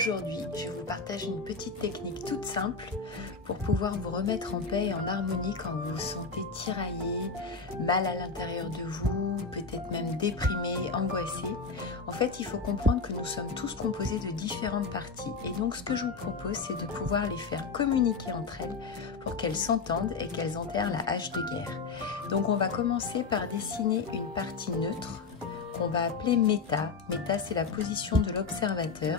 aujourd'hui, je vous partage une petite technique toute simple pour pouvoir vous remettre en paix et en harmonie quand vous vous sentez tiraillé, mal à l'intérieur de vous, peut-être même déprimé, angoissé. En fait, il faut comprendre que nous sommes tous composés de différentes parties. Et donc, ce que je vous propose, c'est de pouvoir les faire communiquer entre elles pour qu'elles s'entendent et qu'elles enterrent la hache de guerre. Donc, on va commencer par dessiner une partie neutre qu'on va appeler méta. Méta, c'est la position de l'observateur,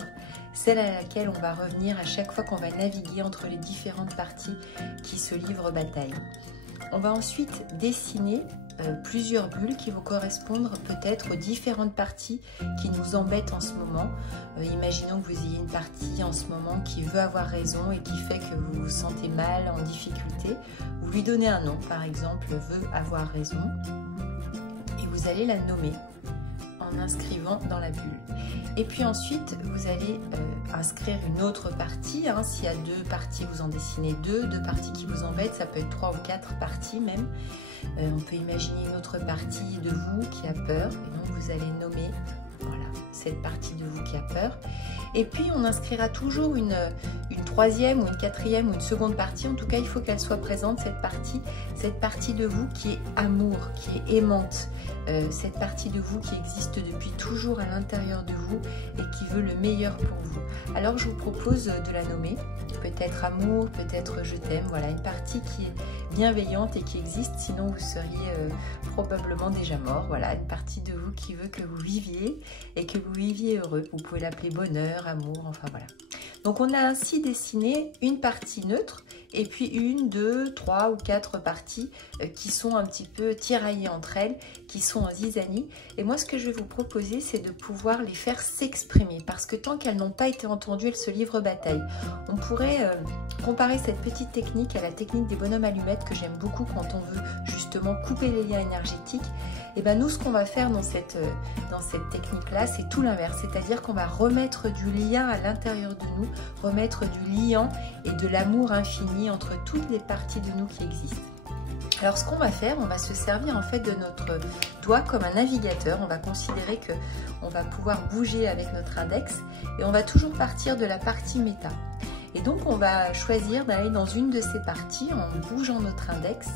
celle à laquelle on va revenir à chaque fois qu'on va naviguer entre les différentes parties qui se livrent bataille. On va ensuite dessiner plusieurs bulles qui vont correspondre peut-être aux différentes parties qui nous embêtent en ce moment. Imaginons que vous ayez une partie en ce moment qui veut avoir raison et qui fait que vous vous sentez mal, en difficulté. Vous lui donnez un nom, par exemple, veut avoir raison, et vous allez la nommer en inscrivant dans la bulle. Et puis ensuite, vous allez inscrire une autre partie. S'il y a deux parties, vous en dessinez deux parties qui vous embêtent, ça peut être 3 ou 4 parties même. On peut imaginer une autre partie de vous qui a peur, et donc vous allez nommer voilà, cette partie de vous qui a peur. Et puis on inscrira toujours une troisième ou une quatrième ou une seconde partie. En tout cas, il faut qu'elle soit présente, cette partie de vous qui est amour, qui est aimante, cette partie de vous qui existe depuis toujours à l'intérieur de vous et qui veut le meilleur pour vous. Alors je vous propose de la nommer, peut-être amour, peut-être je t'aime, voilà, une partie qui est bienveillante et qui existe, sinon vous seriez probablement déjà mort. Voilà, une partie de vous qui veut que vous viviez et que vous viviez heureux. Vous pouvez l'appeler bonheur, amour, enfin voilà. Donc on a ainsi dessiné une partie neutre et puis 1, 2, 3 ou 4 parties qui sont un petit peu tiraillées entre elles, qui sont en zizanie. Et moi ce que je vais vous proposer, c'est de pouvoir les faire s'exprimer, parce que tant qu'elles n'ont pas été entendues, elles se livrent bataille. On pourrait comparer cette petite technique à la technique des bonhommes allumettes que j'aime beaucoup quand on veut justement couper les liens énergétiques. Et bien nous, ce qu'on va faire dans cette technique-là, c'est tout l'inverse, c'est-à-dire qu'on va remettre du lien à l'intérieur de nous, remettre du liant et de l'amour infini entre toutes les parties de nous qui existent. Alors ce qu'on va faire, on va se servir en fait de notre doigt comme un navigateur. On va considérer que on va pouvoir bouger avec notre index et on va toujours partir de la partie méta. Et donc on va choisir d'aller dans une de ces parties en bougeant notre index.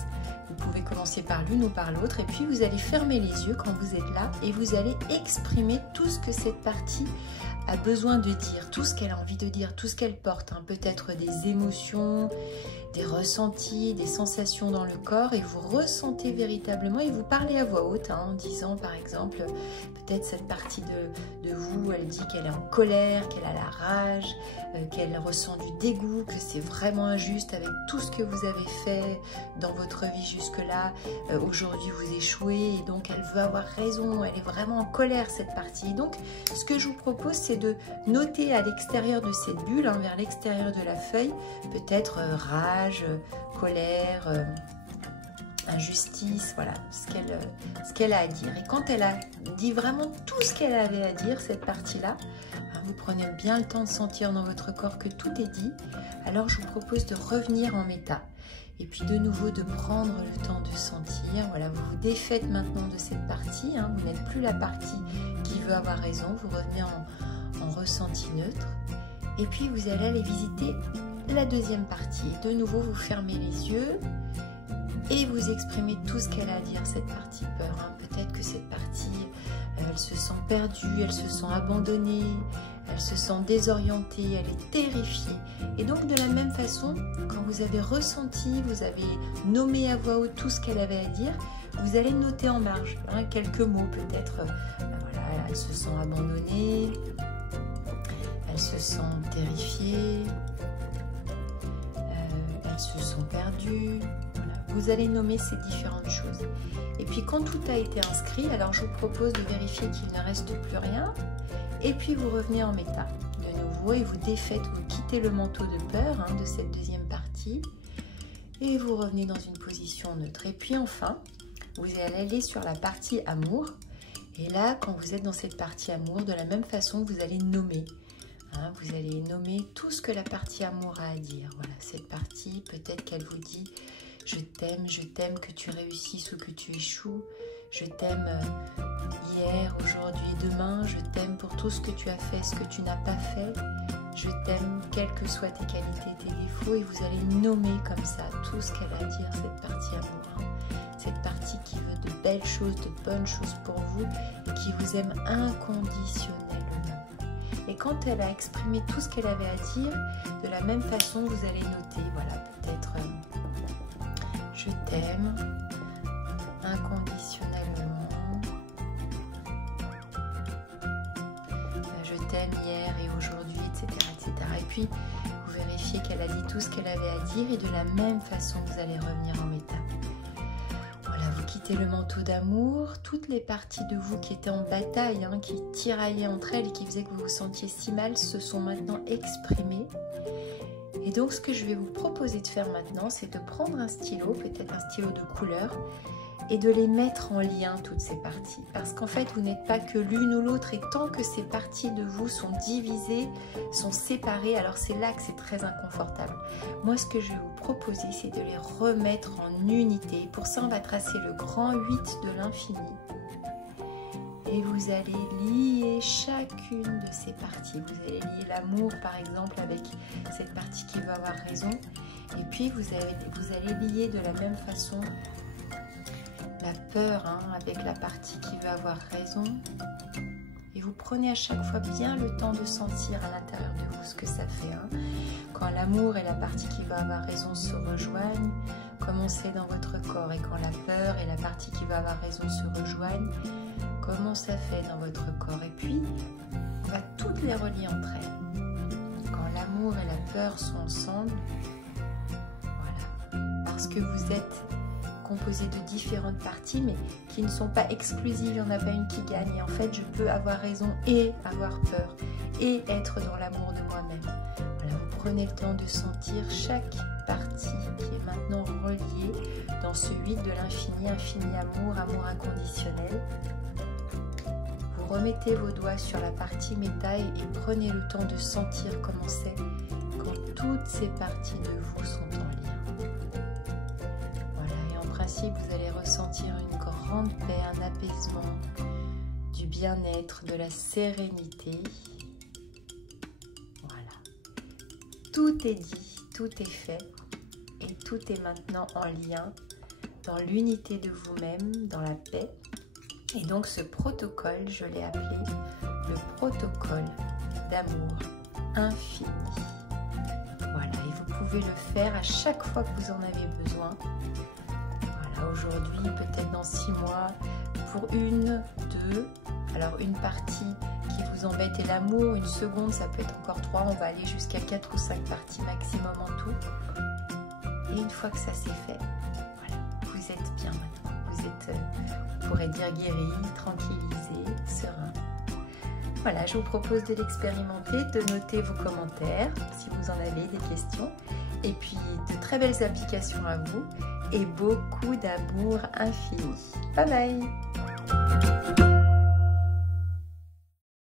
Vous pouvez commencer par l'une ou par l'autre et puis vous allez fermer les yeux quand vous êtes là et vous allez exprimer tout ce que cette partie a besoin de dire, tout ce qu'elle a envie de dire, tout ce qu'elle porte, peut-être des émotions, des ressentis, des sensations dans le corps, et vous ressentez véritablement et vous parlez à voix haute en disant par exemple, peut-être cette partie de vous, elle dit qu'elle est en colère, qu'elle a la rage, qu'elle ressent du dégoût, que c'est vraiment injuste avec tout ce que vous avez fait dans votre vie jusque-là. Aujourd'hui vous échouez et donc elle veut avoir raison, elle est vraiment en colère cette partie. Et donc ce que je vous propose, c'est de noter à l'extérieur de cette bulle, vers l'extérieur de la feuille, peut-être rage, colère, injustice, voilà, ce qu'elle a à dire. Et quand elle a dit vraiment tout ce qu'elle avait à dire, cette partie-là, vous prenez bien le temps de sentir dans votre corps que tout est dit. Alors je vous propose de revenir en méta. Et puis de nouveau de prendre le temps de sentir. Voilà, vous vous défaites maintenant de cette partie. Vous n'êtes plus la partie qui veut avoir raison. Vous revenez en ressenti neutre. Et puis vous allez aller visiter la deuxième partie. De nouveau, vous fermez les yeux et vous exprimez tout ce qu'elle a à dire, cette partie peur. Peut-être que cette partie, elle se sent perdue, elle se sent abandonnée, elle se sent désorientée, elle est terrifiée. Et donc de la même façon, quand vous avez ressenti, vous avez nommé à voix haute tout ce qu'elle avait à dire, vous allez noter en marge, quelques mots peut-être. Voilà, elle se sent abandonnée, elle se sent terrifiée, elle se sent perdue. Voilà. Vous allez nommer ces différentes choses. Et puis quand tout a été inscrit, alors je vous propose de vérifier qu'il ne reste plus rien. Et puis vous revenez en méta de nouveau et vous défaites, vous quittez le manteau de peur de cette deuxième partie. Et vous revenez dans une position neutre. Et puis enfin, vous allez aller sur la partie amour. Et là, quand vous êtes dans cette partie amour, de la même façon, vous allez nommer. Vous allez nommer tout ce que la partie amour a à dire. Voilà, cette partie, peut-être qu'elle vous dit « Je t'aime que tu réussisses ou que tu échoues. Je t'aime hier, aujourd'hui et demain. Je t'aime pour tout ce que tu as fait, ce que tu n'as pas fait. je t'aime, quelles que soient tes qualités et tes défauts, et vous allez nommer comme ça tout ce qu'elle a à dire, cette partie amour. Cette partie qui veut de belles choses, de bonnes choses pour vous, qui vous aime inconditionnellement. Et quand elle a exprimé tout ce qu'elle avait à dire, de la même façon, vous allez noter, voilà, peut-être je t'aime inconditionnellement, je t'aime hier et aujourd'hui, etc., etc. Et puis, vous vérifiez qu'elle a dit tout ce qu'elle avait à dire et de la même façon, vous allez revenir en méta. Voilà, vous quittez le manteau d'amour, toutes les parties de vous qui étaient en bataille, hein, qui tiraillaient entre elles et qui faisaient que vous vous sentiez si mal, se sont maintenant exprimées. Et donc, ce que je vais vous proposer de faire maintenant, c'est de prendre un stylo, peut-être un stylo de couleur, et de les mettre en lien, toutes ces parties. Parce qu'en fait, vous n'êtes pas que l'une ou l'autre, et tant que ces parties de vous sont divisées, sont séparées, alors c'est là que c'est très inconfortable. Moi, ce que je vais vous proposer, c'est de les remettre en unité. Et pour ça, on va tracer le grand 8 de l'infini. Et vous allez lier chacune de ces parties. Vous allez lier l'amour, par exemple, avec cette partie qui veut avoir raison. Et puis, vous allez lier de la même façon la peur, hein, avec la partie qui veut avoir raison. Et vous prenez à chaque fois bien le temps de sentir à l'intérieur de vous ce que ça fait. Hein. Quand l'amour et la partie qui va avoir raison se rejoignent, comment c'est dans votre corps. Et quand la peur et la partie qui va avoir raison se rejoignent, comment ça fait dans votre corps. Et puis, on va toutes les relier entre elles. Quand l'amour et la peur sont ensemble, voilà. Parce que vous êtes composé de différentes parties, mais qui ne sont pas exclusives, il n'y en a pas une qui gagne. Et en fait, je peux avoir raison et avoir peur, et être dans l'amour de moi-même. Voilà, vous prenez le temps de sentir chaque partie qui est maintenant reliée dans ce 8 de l'infini, infini amour, amour inconditionnel. Vous remettez vos doigts sur la partie méta et prenez le temps de sentir comment c'est quand toutes ces parties de vous sont en lien. Vous allez ressentir une grande paix, un apaisement, du bien-être, de la sérénité. Voilà. Tout est dit, tout est fait et tout est maintenant en lien dans l'unité de vous-même, dans la paix. Et donc ce protocole, je l'ai appelé le protocole d'amour infini. Voilà, et vous pouvez le faire à chaque fois que vous en avez besoin. Aujourd'hui, peut-être dans 6 mois, pour 1, 2, alors une partie qui vous embête est l'amour, une seconde, ça peut être encore 3, on va aller jusqu'à 4 ou 5 parties maximum en tout. Et une fois que ça c'est fait, voilà, vous êtes bien maintenant, vous êtes, on pourrait dire guéri, tranquillisé, serein. Voilà, je vous propose de l'expérimenter, de noter vos commentaires si vous en avez des questions, et puis de très belles applications à vous. Et beaucoup d'amour infini. Bye bye!